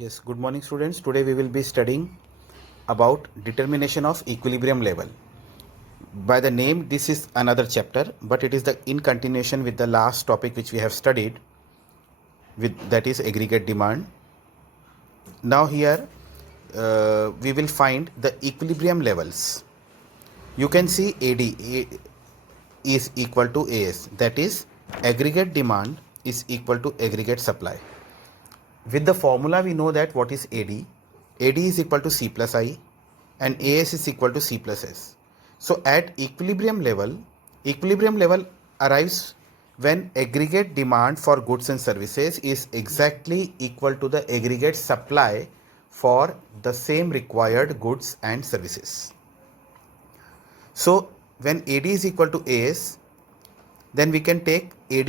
Yes, good morning students. Today we will be studying about determination of equilibrium level. By the name, this is another chapter, but it is in continuation with the last topic which we have studied, that is aggregate demand. Now here we will find the equilibrium levels. You can see is equal to AS, that is aggregate demand is equal to aggregate supply. With the formula we know that what is AD. AD is equal to C plus I and AS is equal to C plus S. So at equilibrium level arrives when aggregate demand for goods and services is exactly equal to the aggregate supply for the same required goods and services. So when AD is equal to AS, then we can take AD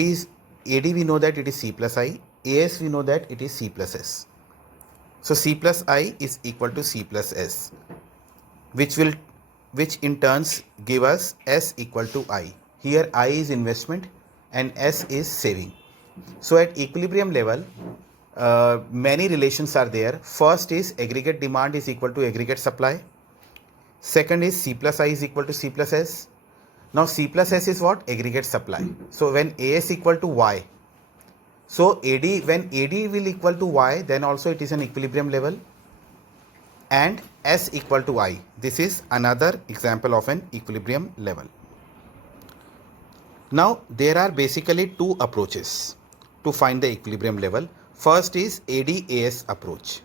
we know that it is C plus I, AS we know that it is C plus S. So C plus I is equal to C plus S, which in turns give us S equal to I. Here I is investment and S is saving. So at equilibrium level, many relations are there. First is aggregate demand is equal to aggregate supply. Second is C plus I is equal to C plus S. Now C plus S is what? Aggregate supply. So when AS equal to Y, so when AD will equal to Y, then also it is an equilibrium level, and S equal to I. This is another example of an equilibrium level. Now there are basically two approaches to find the equilibrium level. First is AD-AS approach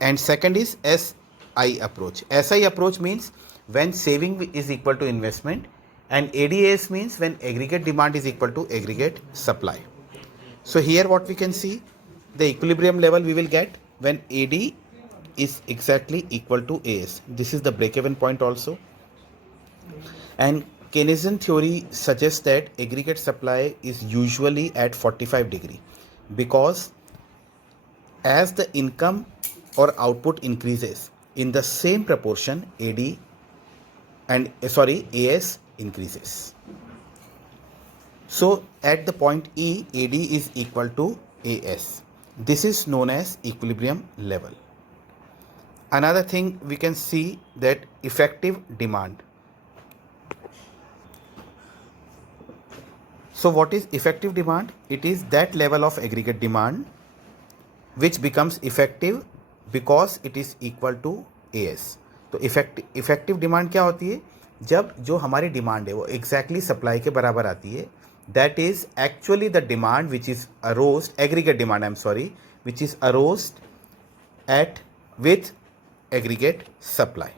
and second is SI approach. SI approach means when saving is equal to investment, and AD-AS means when aggregate demand is equal to aggregate supply. So here what we can see, the equilibrium level we will get when AD is exactly equal to AS. This is the break-even point also. And Keynesian theory suggests that aggregate supply is usually at 45 degree because as the income or output increases in the same proportion, AS increases. So at the point E, AD is equal to AS. This is known as equilibrium level. Another thing we can see that effective demand. So what is effective demand? It is that level of aggregate demand which becomes effective because it is equal to AS. तो effective demand क्या होती है? जब जो हमारी demand है वो exactly supply के बराबर आती है. That is actually the demand which is aroused, aggregate demand which is aroused at with aggregate supply.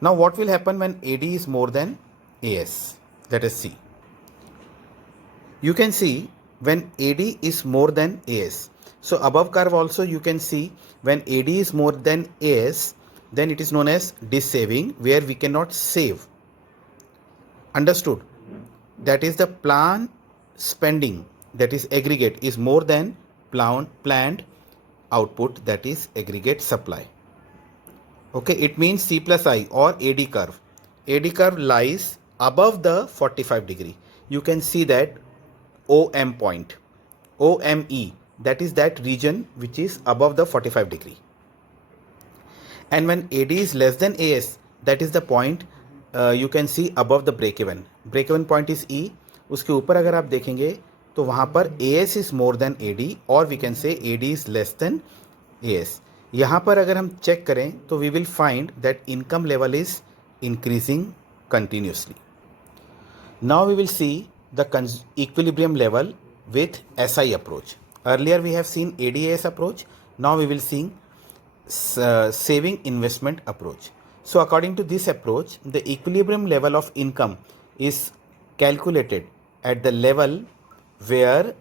Now what will happen when AD is more than AS? Let us see. You can see when AD is more than AS. So above curve also you can see when AD is more than AS, then it is known as dissaving, where we cannot save. Understood? That is the planned spending, that is aggregate, is more than planned output, that is aggregate supply. Okay, it means C plus I or AD curve. AD curve lies above the 45 degree. You can see that OM point, OME, that is that region which is above the 45 degree. And when AD is less than AS, that is the point you can see above the break even. Break even point is E. उसके ऊपर अगर आप देखेंगे तो वहाँ पर AS is more than AD, or we can say AD is less than AS. यहाँ पर अगर हम चेक करें तो we will find that income level is increasing continuously. Now we will see the equilibrium level with SI approach. Earlier we have seen AD-AS approach. Now we will see saving investment approach. So according to this approach, the equilibrium level of income is calculated at the level where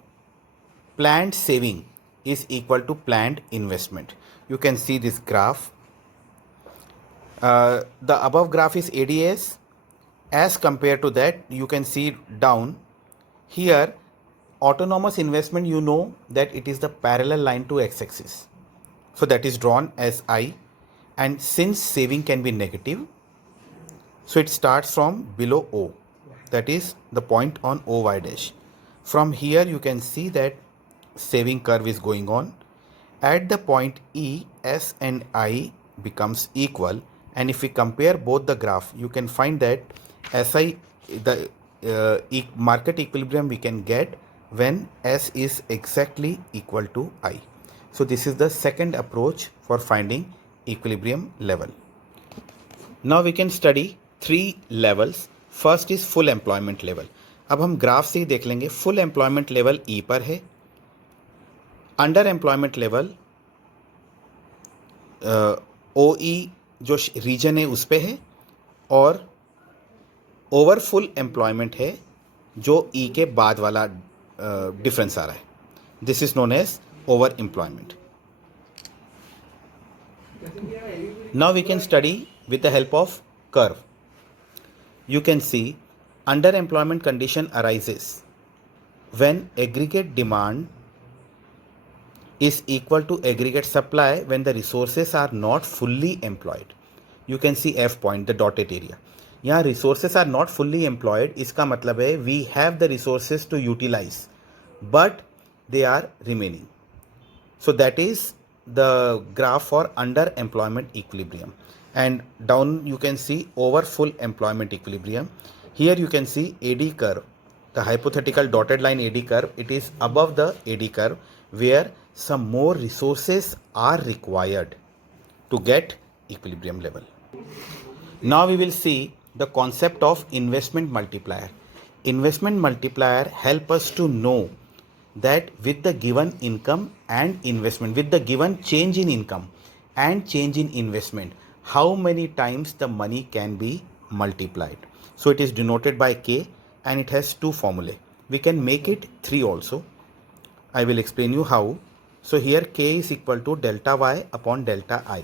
planned saving is equal to planned investment. You can see this graph. The above graph is AD-AS. As compared to that, you can see down here autonomous investment, you know that it is the parallel line to x-axis. So that is drawn as I, and since saving can be negative, so it starts from below O, that is the point on OY dash. From here you can see that saving curve is going on, At the point E, S and I becomes equal, and if we compare both the graph, you can find that SI, the market equilibrium we can get when S is exactly equal to I. So this is the second approach for finding equilibrium level. Now we can study 3 levels. First is full employment level. अब हम graph से ही देख लेंगे. Full employment level ई पर है, under employment level ओ जो reason है उस पे है, और ओवर फुल एम्प्लॉयमेंट है जो ई के बाद वाला डिफरेंस आ रहा है. This is known as over employment. Now we can study with the help of curve. You can see underemployment condition arises when aggregate demand is equal to aggregate supply when the resources are not fully employed. You can see F point, the dotted area. यहाँ resources are not fully employed, इसका मतलब है we have the resources to utilize but they are remaining. So that is the graph for underemployment equilibrium. And down you can see over full employment equilibrium. Here you can see AD curve, the hypothetical dotted line AD curve. It is above the AD curve where some more resources are required to get equilibrium level. Now we will see the concept of investment multiplier. Investment multiplier help us to know that with the given income and investment, with the given change in income and change in investment, how many times the money can be multiplied. So it is denoted by K and it has two formulae. We can make it 3 also. I will explain you how. So here K is equal to delta Y upon delta I,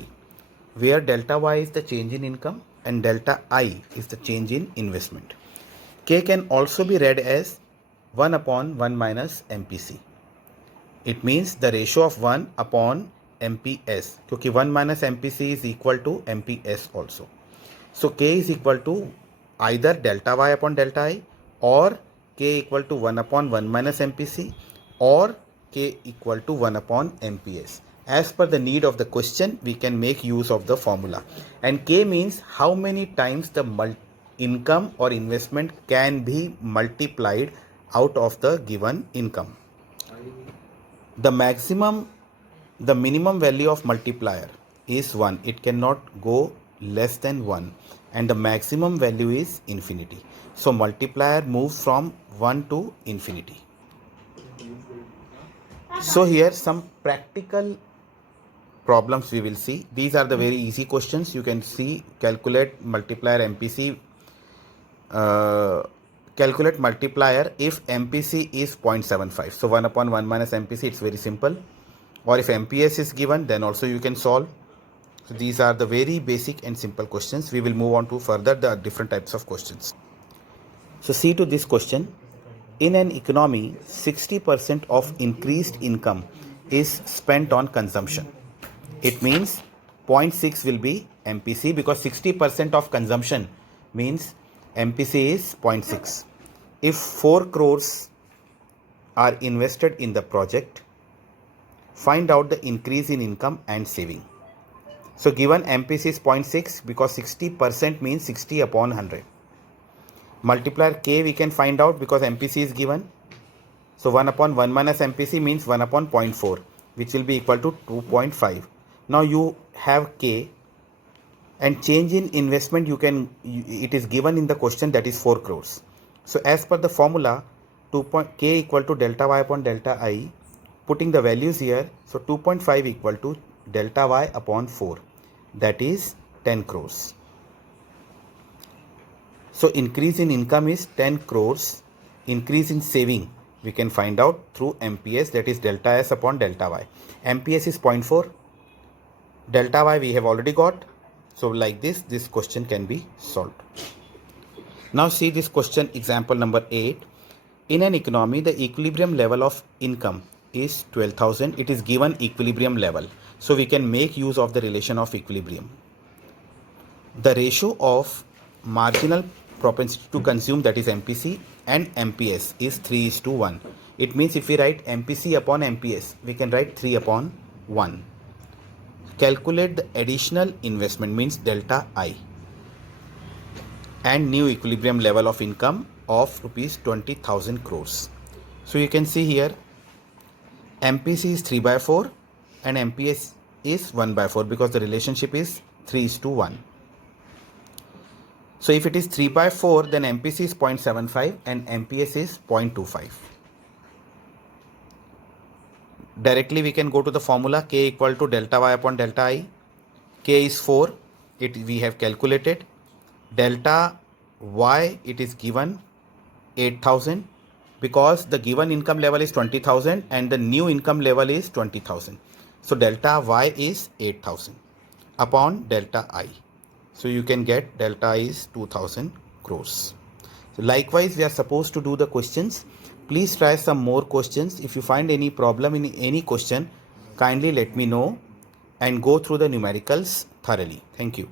where delta Y is the change in income and delta I is the change in investment. K can also be read as 1 upon 1 minus MPC. It means the ratio of 1 upon MPS, क्योंकि 1 minus MPC is equal to MPS also. So K is equal to either delta Y upon delta I, or K equal to 1 upon 1 minus MPC, or K equal to 1 upon MPS. As per the need of the question, we can make use of the formula. And K means how many times the income or investment can be multiplied out of the given income. The minimum value of multiplier is 1. It cannot go less than 1, and the maximum value is infinity. So multiplier moves from 1 to infinity. So here some practical problems we will see. These are the very easy questions. You can see calculate multiplier MPC. Calculate multiplier if MPC is 0.75. So 1 upon 1 minus MPC, it's very simple. Or if MPS is given, then also you can solve. So these are the very basic and simple questions. We will move on to further the different types of questions. So see to this question. In an economy, 60% of increased income is spent on consumption. It means 0.6 will be MPC, because 60% of consumption means MPC is 0.6. If 4 crores are invested in the project, find out the increase in income and saving. So given MPC is 0.6, because 60% means 60 upon 100. Multiplier K we can find out because MPC is given. So 1 upon 1 minus MPC means 1 upon 0.4, which will be equal to 2.5. Now you have K, and change in investment it is given in the question, that is 4 crores. So as per the formula, K equal to delta Y upon delta I, putting the values here, so 2.5 equal to delta Y upon 4, that is 10 crores. So increase in income is 10 crores. Increase in saving we can find out through MPS, that is delta S upon delta Y. MPS is 0.4. Delta Y we have already got. So like this question can be solved. Now see this question, example number 8. In an economy, the equilibrium level of income is 12,000. It is given equilibrium level. So we can make use of the relation of equilibrium. The ratio of marginal propensity to consume, that is MPC, and MPS is 3:1. It means if we write MPC upon MPS, we can write 3 upon 1. Calculate the additional investment, means delta I, and new equilibrium level of income of rupees 20,000 crores. So you can see here MPC is 3/4 and MPS is 1/4 because the relationship is 3:1. So if it is 3/4, then MPC is 0.75 and MPS is 0.25. Directly we can go to the formula K equal to delta Y upon delta I. K is 4, we have calculated. Delta Y, it is given 8,000 because the given income level is 20,000 and the new income level is 20,000. So delta Y is 8,000 upon delta I. So you can get delta I is 2,000 crores. So likewise, we are supposed to do the questions. Please try some more questions. If you find any problem in any question, kindly let me know and go through the numericals thoroughly. Thank you.